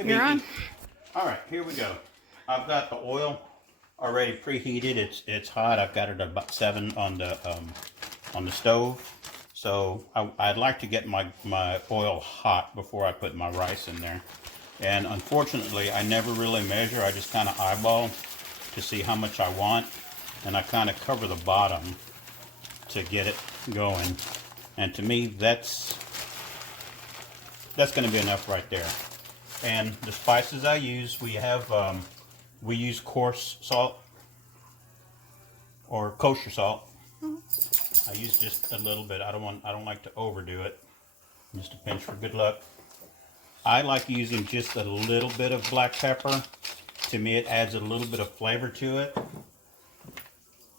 Hey, You're on. Beaky. All right, here we go. I've got the oil already preheated. It's hot. I've got it at about 7 on the stove. So I'd like to get my oil hot before I put my rice in there. And unfortunately, I never really measure. I just kind of eyeball to see how much I want, and I kind of cover the bottom to get it going. And to me, that's going to be enough right there. And the spices I use, we use coarse salt or kosher salt. I use just a little bit. I don't like to overdo it. Just a pinch for good luck. I like using just a little bit of black pepper. To me, it adds a little bit of flavor to it.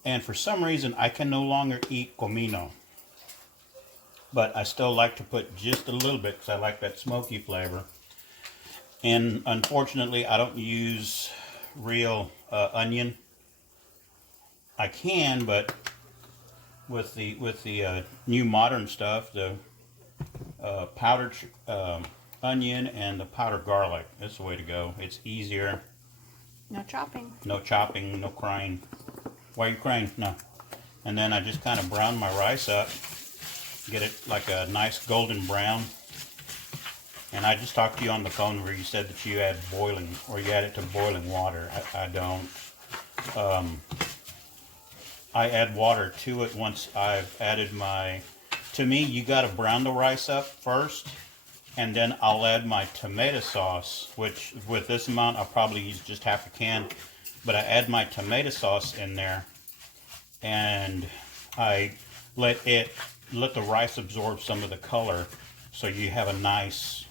And for some reason, I can no longer eat comino. But I still like to put just a little bit because I like that smoky flavor. And unfortunately, I don't use real onion. I can, but with the new modern stuff, the powdered onion and the powdered garlic, that's the way to go. It's easier. No chopping. No chopping, no crying. Why are you crying? No. And then I just kind of brown my rice up, get it like a nice golden brown. And I just talked to you on the phone where you said that you add boiling, or you add it to boiling water. I don't. I add water to it once I've added my, to me, you got to brown the rice up first, and then I'll add my tomato sauce, which with this amount, I'll probably use just half a can, but I add my tomato sauce in there, and I let the rice absorb some of the color, so you have a nice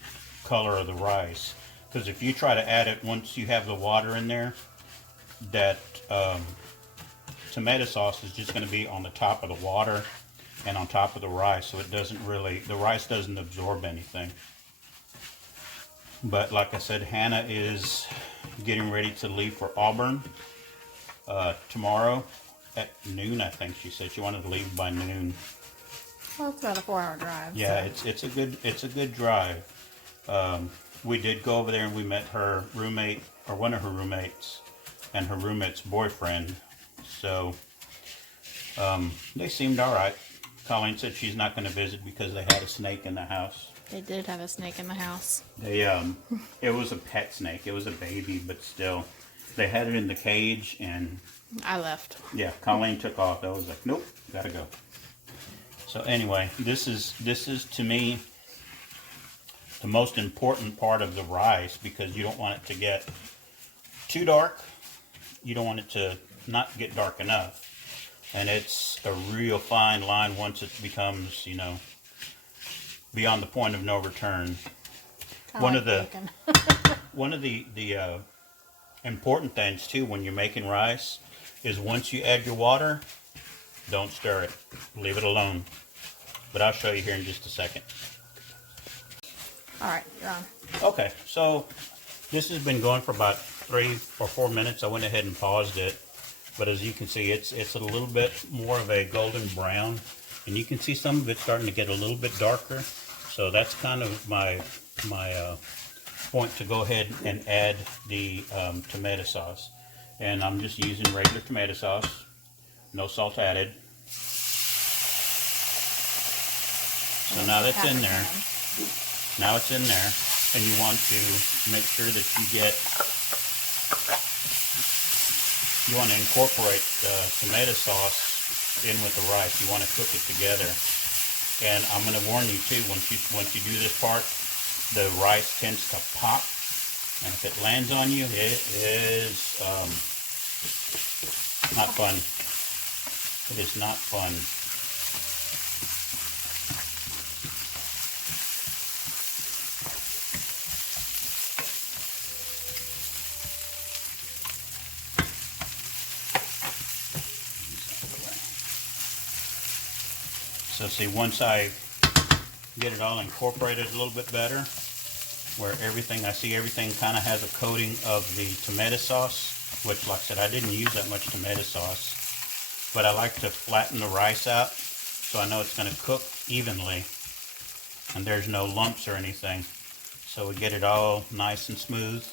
color of the rice. Because if you try to add it once you have the water in there, that tomato sauce is just going to be on the top of the water and on top of the rice, so it doesn't really, the rice doesn't absorb anything. But like I said, Hannah is getting ready to leave for Auburn tomorrow at noon. I think she said she wanted to leave by noon. Well, it's about a 4-hour drive. Yeah, so. it's a good drive. We did go over there and we met her roommate, or one of her roommates, and her roommate's boyfriend. So they seemed all right. Colleen said she's not going to visit because they had a snake in the house. They did have a snake in the house. They it was a pet snake. It was a baby, but still, they had it in the cage, and I left. yeah, Colleen took off. I was like, nope, gotta go. So anyway, this is to me the most important part of the rice, because you don't want it to get too dark. You don't want it to not get dark enough. And it's a real fine line once it becomes, beyond the point of no return. One of the important things too when you're making rice is once you add your water, don't stir it. Leave it alone. But I'll show you here in just a second. All right, you're on. Okay, so this has been going for about 3 or 4 minutes. I went ahead and paused it. But as you can see, it's a little bit more of a golden brown. And you can see some of it starting to get a little bit darker. So that's kind of my point to go ahead and add the tomato sauce. And I'm just using regular tomato sauce, no salt added. So now that's in there. Now it's in there, and you want to make sure that you want to incorporate the tomato sauce in with the rice. You want to cook it together. And I'm going to warn you too, once you do this part, the rice tends to pop, and if it lands on you, it is not fun. It is not fun. So see, once I get it all incorporated a little bit better, where I see everything kind of has a coating of the tomato sauce, which like I said, I didn't use that much tomato sauce, but I like to flatten the rice out so I know it's going to cook evenly and there's no lumps or anything. so we get it all nice and smooth.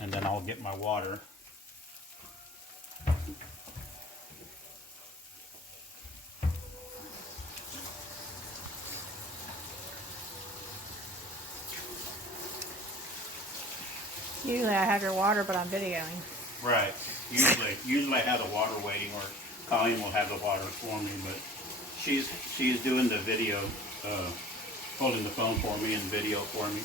And then I'll get my water. Usually I have your water, but I'm videoing. Right. Usually I have the water waiting, or Colleen will have the water for me, but she's doing the video, holding the phone for me and video for me.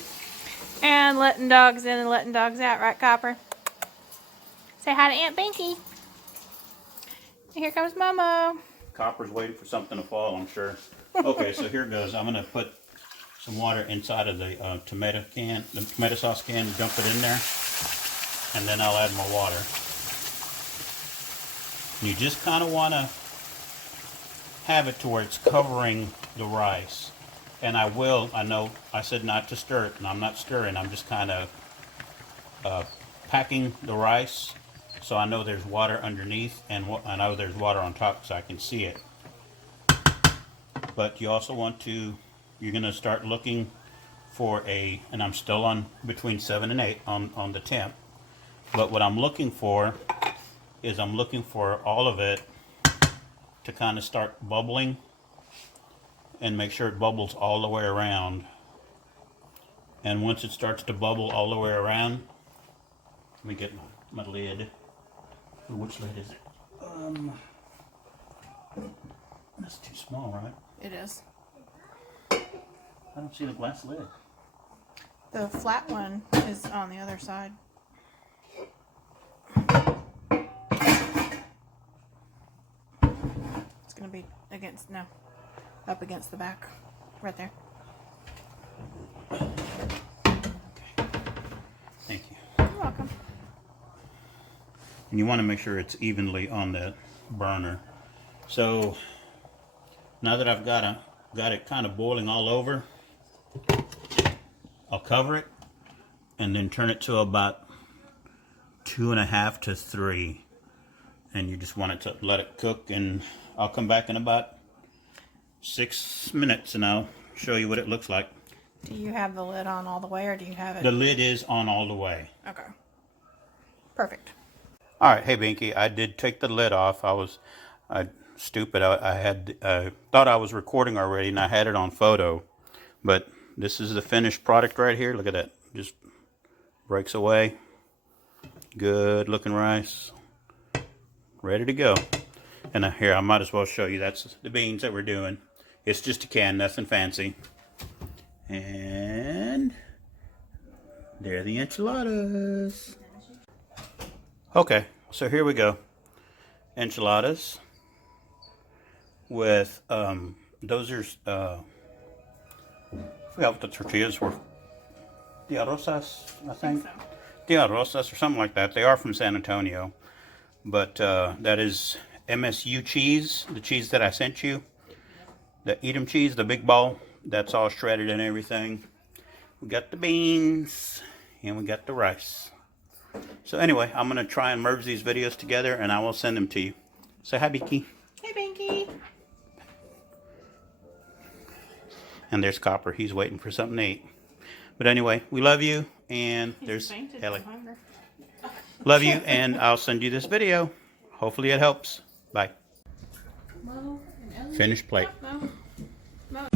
And letting dogs in and letting dogs out, right, Copper? Say hi to Aunt Binky. And here comes Momo. Copper's waiting for something to fall, I'm sure. Okay, so here goes. I'm gonna put some water inside of the tomato sauce can, dump it in there, and then I'll add my water. You just kind of want to have it to where it's covering the rice. And I know I said not to stir it, and I'm not stirring. I'm just kind of packing the rice so I know there's water underneath, and I know there's water on top so I can see it. But you also want to, you're going to start looking for and I'm still on between 7 and 8 on the temp. But what I'm looking for is I'm looking for all of it to kind of start bubbling, and make sure it bubbles all the way around. And once it starts to bubble all the way around, let me get my lid. Which lid is it? That's too small, right? It is. I don't see the glass lid. The flat one is on the other side. It's going to be up against the back. Right there. Okay. Thank you. You're welcome. And you want to make sure it's evenly on the burner. So now that I've got it kind of boiling all over, I'll cover it and then turn it to about 2.5 to 3. And you just want it to let it cook, and I'll come back in about 6 minutes and I'll show you what it looks like. Do you have the lid on all the way, or do you have it? The lid is on all the way. Okay. Perfect. All right, hey Binky, I did take the lid off. I was stupid. I thought I was recording already, and I had it on photo. But this is the finished product right here. Look at that. Just breaks away. Good looking rice. Ready to go. And here, I might as well show you. That's the beans that we're doing. It's just a can, nothing fancy. And there are the enchiladas. Okay, so here we go. Enchiladas with those are I forgot what the tortillas were. Dia Rosas, I think. Dia Rosas or something like that. They are from San Antonio, but that is MSU cheese, the cheese that I sent you, the Edam cheese, the big ball. That's all shredded and everything. We got the beans and we got the rice. So anyway, I'm going to try and merge these videos together, and I will send them to you. Say hi, Binky. Hey, Binky. And there's Copper. He's waiting for something to eat. But anyway, we love you, and there's Ellie. Love you, and I'll send you this video. Hopefully it helps. Bye. Finished plate. Mo.